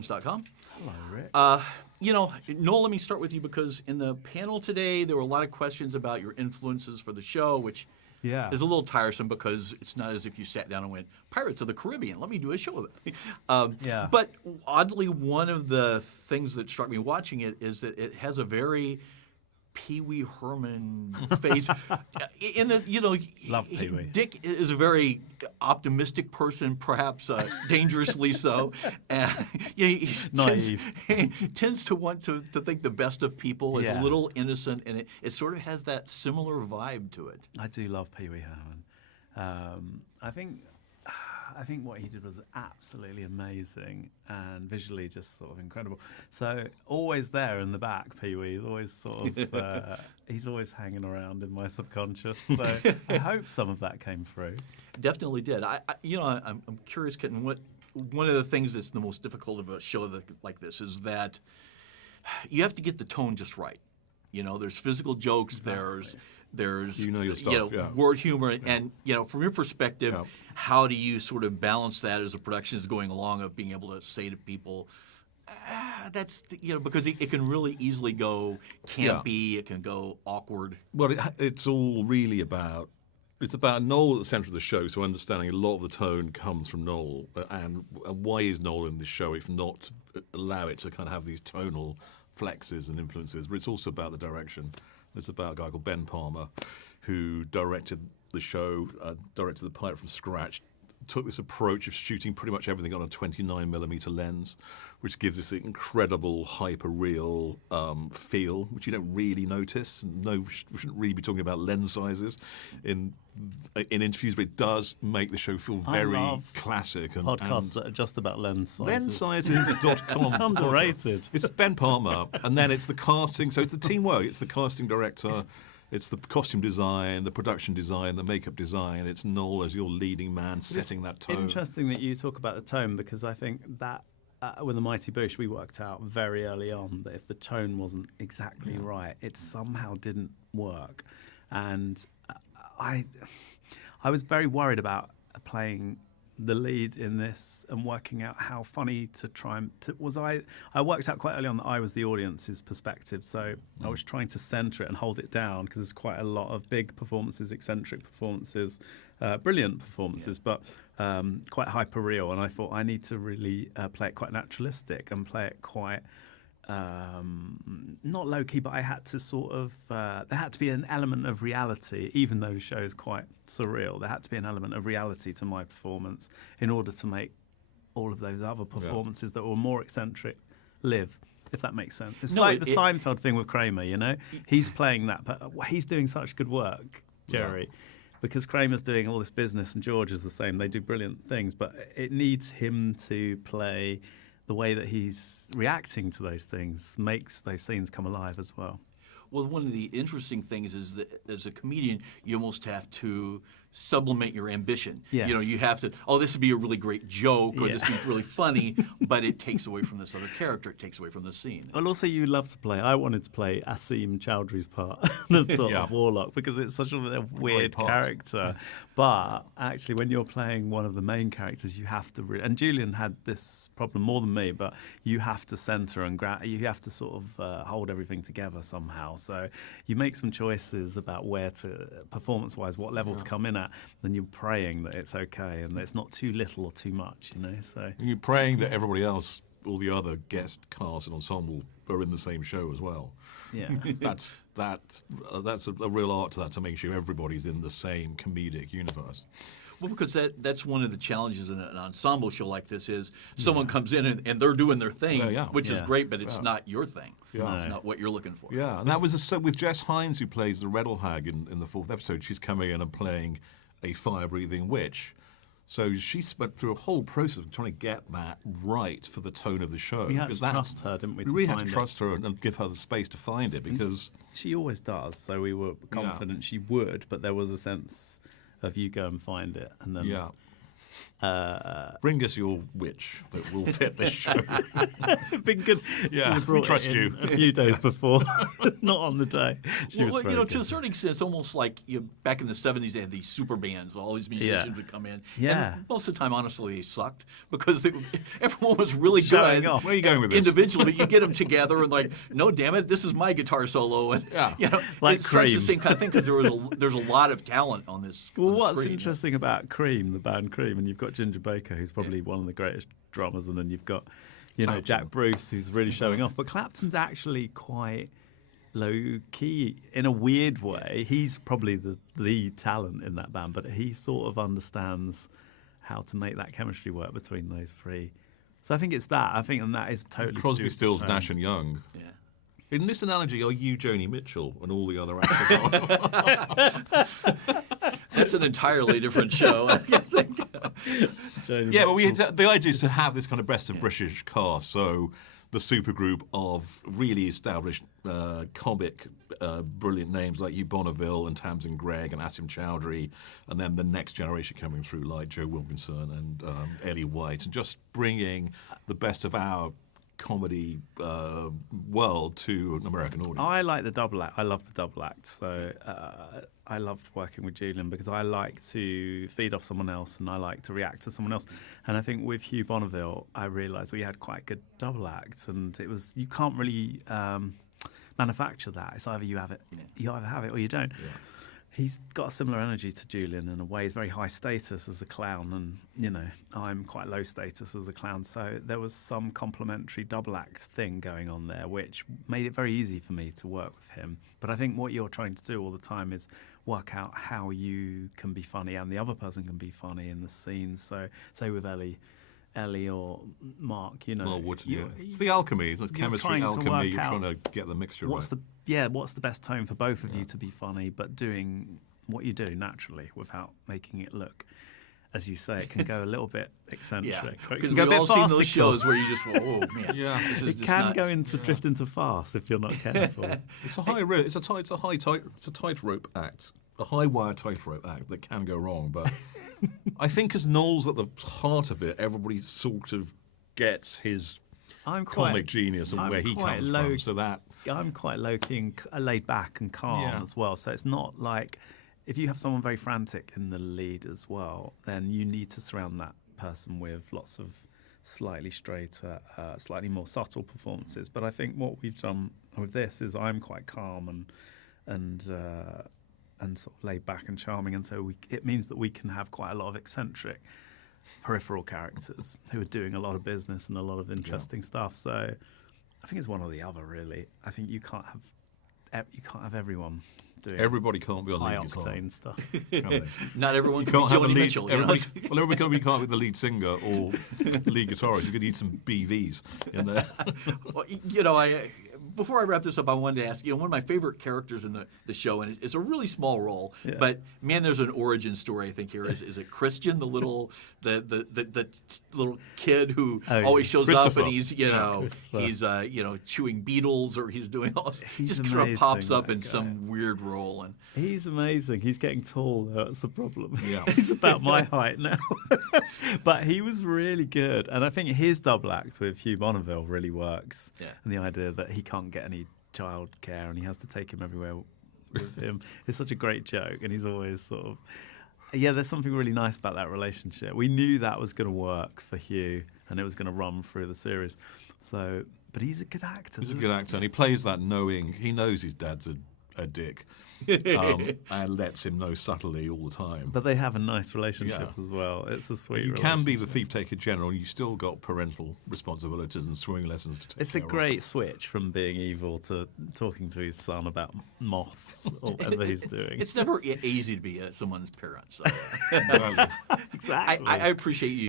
com. Hello, Rick. Noel, let me start with you because in the panel today, there were a lot of questions about your influences for the show, which is a little tiresome because it's not as if you sat down and went, Pirates of the Caribbean, let me do a show of it. But oddly, one of the things that struck me watching it is that it has a very Pee Wee Herman face. Love Pee Wee. Dick is a very optimistic person, perhaps dangerously so. And he tends to want to think the best of people. Is a little innocent, and it sort of has that similar vibe to it. I do love Pee Wee Herman. I think what he did was absolutely amazing and visually just sort of incredible. So always there in the back, Pee Wee. He's always sort of he's always hanging around in my subconscious. So I hope some of that came through. Definitely did. I'm curious, Kenton. One of the things that's the most difficult of a show like this is that you have to get the tone just right. There's physical jokes. Exactly. There's your stuff, word humor, and from your perspective, how do you sort of balance that as the production is going along of being able to say to people, that's because it can really easily go campy, it can go awkward. Well, it's all really about Noel at the centre of the show, so understanding a lot of the tone comes from Noel, and why is Noel in this show if not to allow it to kind of have these tonal flexes and influences, but it's also about the direction. It's about a guy called Ben Palmer, who directed the show, directed the pilot from scratch, took this approach of shooting pretty much everything on a 29mm lens, which gives this incredible hyper-real feel, which you don't really notice. No, we shouldn't really be talking about lens sizes in interviews, but it does make the show feel very classic. And podcasts that are just about lens sizes. Lenssizes.com. It's underrated. It's Ben Palmer, and then it's the casting. So it's the teamwork. It's the casting director. It's the costume design, the production design, the makeup design. It's Noel as your leading man setting that tone. It's interesting that you talk about the tone because I think that with the Mighty Boosh, we worked out very early on that if the tone wasn't exactly right, it somehow didn't work. And I was very worried about playing the lead in this and working out how funny to try and I worked out quite early on that I was the audience's perspective, so I was trying to centre it and hold it down because there's quite a lot of big performances, eccentric performances, brilliant performances, but quite hyper real, and I thought I need to really play it quite naturalistic and play it quite not low key, but I had to sort of there had to be an element of reality, even though the show is quite surreal. There had to be an element of reality to my performance in order to make all of those other performances that were more eccentric live, if that makes sense. It's like the Seinfeld thing with Kramer, he's playing that, but he's doing such good work, Jerry. Yeah. Because Kramer's doing all this business and George is the same. They do brilliant things, but it needs him to play the way that he's reacting to those things makes those scenes come alive as well. Well, one of the interesting things is that as a comedian, you almost have to sublimate your ambition. Yes. You have to, this would be a really great joke, or this would be really funny, but it takes away from this other character. It takes away from the scene. Well, also you love to play. I wanted to play Asim Chowdhury's part, the sort of warlock, because it's such a weird character. But actually, when you're playing one of the main characters, you have to and Julian had this problem more than me, but you have to centre and you have to sort of hold everything together somehow. So you make some choices about where to, performance-wise, what level to come in at, then you're praying that it's okay and that it's not too little or too much, So you're praying that everybody else, all the other guest cast and ensemble, are in the same show as well. Yeah, that's a real art to that, to make sure everybody's in the same comedic universe. Well, because that's one of the challenges in an ensemble show like this is someone comes in and they're doing their thing, which is great, but it's not your thing. Yeah. It's not what you're looking for. Yeah, and that was with Jess Hines, who plays the Redle Hag in the 4th episode. She's coming in and playing a fire-breathing witch. So she went through a whole process of trying to get that right for the tone of the show. We had to trust her, didn't we? We really had to trust her and give her the space to find it, because she always does. So we were confident she would, but there was a sense of you go and find it, and then Bring us your witch that will fit this show. Been good. Yeah, She brought we trust it in you. a few days before, not on the day. She was very to a good. certain extent, it's almost like back in the 70s, they had these super bands. All these musicians Yeah. would come in. Yeah. And most of the time, honestly, they sucked because everyone was really Showing good. off. Where are you going with this? Individually, but you get them together and like, no, damn it, this is my guitar solo. And, Yeah. Like it strikes the Cream. same kind of thing because there's a lot of talent on this. Well, on the what's screen. interesting about Cream, the band Cream, and you've got Ginger Baker, who's probably one of the greatest drummers, and then you've got, Clapton. Jack Bruce, who's really showing off. But Clapton's actually quite low key in a weird way. He's probably the talent in that band, but he sort of understands how to make that chemistry work between those three. So I think it's that. I think and that is totally to do Crosby, with the Stills, tone. Nash and Young. Yeah. In this analogy, are you Joni Mitchell and all the other actors are? That's an entirely different show. Joni Yeah, but Mitchell's- the idea is to have this kind of best of British cast. So the supergroup of really established comic brilliant names like Hugh Bonneville and Tamsin Greig and Asim Chowdhury, and then the next generation coming through like Joe Wilkinson and Ellie White, and just bringing the best of our comedy world to an American audience. I like the double act. I love the double act. So I loved working with Julian because I like to feed off someone else and I like to react to someone else. And I think with Hugh Bonneville, I realised we had quite a good double act, and it was you can't really manufacture that. It's either you have it, you either have it or you don't. Yeah. He's got a similar energy to Julian in a way. He's very high status as a clown, and I'm quite low status as a clown. So there was some complementary double act thing going on there, which made it very easy for me to work with him. But I think what you're trying to do all the time is work out how you can be funny and the other person can be funny in the scene. So say with Ellie or Mark, Well, it's the alchemy. It's chemistry, trying to alchemy. work You're out trying to get the mixture what's right. what's the best tone for both of you to be funny, but doing what you do naturally without making it look, as you say, it can go a little bit eccentric. Yeah, or it because can go a we've bit all seen those farcical. shows where you just, oh man, Yeah. this is It just can not- go into drift into farce if you're not careful. It's a high it's a tightrope act, a high wire tightrope act that can go wrong. But I think as Noel's at the heart of it, everybody sort of gets his I'm comic quite genius and I'm where he quite comes low- from. So that I'm quite low key and laid back and calm Yeah. as well. So it's not like if you have someone very frantic in the lead as well, then you need to surround that person with lots of slightly straighter, slightly more subtle performances. But I think what we've done with this is I'm quite calm and sort of laid back and charming, and so it means that we can have quite a lot of eccentric peripheral characters who are doing a lot of business and a lot of interesting stuff. So I think it's one or the other, really. I think you can't have everyone doing everybody can't be on high lead guitar. octane stuff. Can they? Not everyone You can can't be have a Joni lead. Mitchell. Everybody can't be the lead singer or lead guitarist. You could need some BVs in there. Well, before I wrap this up, I wanted to ask, one of my favorite characters in the show, and it's a really small role, but man, there's an origin story I think here. Is it Christian, the little little kid who always shows up and he's he's chewing beetles or he's doing all this, He's just kind of amazing, pops up that in guy. some weird role and. He's amazing. He's getting tall, though. That's the problem. Yeah. He's about my height now. But he was really good. And I think his double act with Hugh Bonneville really works. Yeah. And the idea that he can't get any child care and he has to take him everywhere with him. It's such a great joke. And he's always sort of... Yeah, there's something really nice about that relationship. We knew that was going to work for Hugh and it was going to run through the series. So, but he's a good actor. He's a good actor, and he plays that knowing he knows his dad's a dick, and lets him know subtly all the time. But they have a nice relationship Yeah. as well. It's a sweet You can be the relationship. thief taker general, and you still got parental responsibilities and swimming lessons to take It's a care of. great switch from being evil to talking to his son about moths or whatever he's doing. It's never easy to be someone's parent. So. Exactly. Exactly. I appreciate you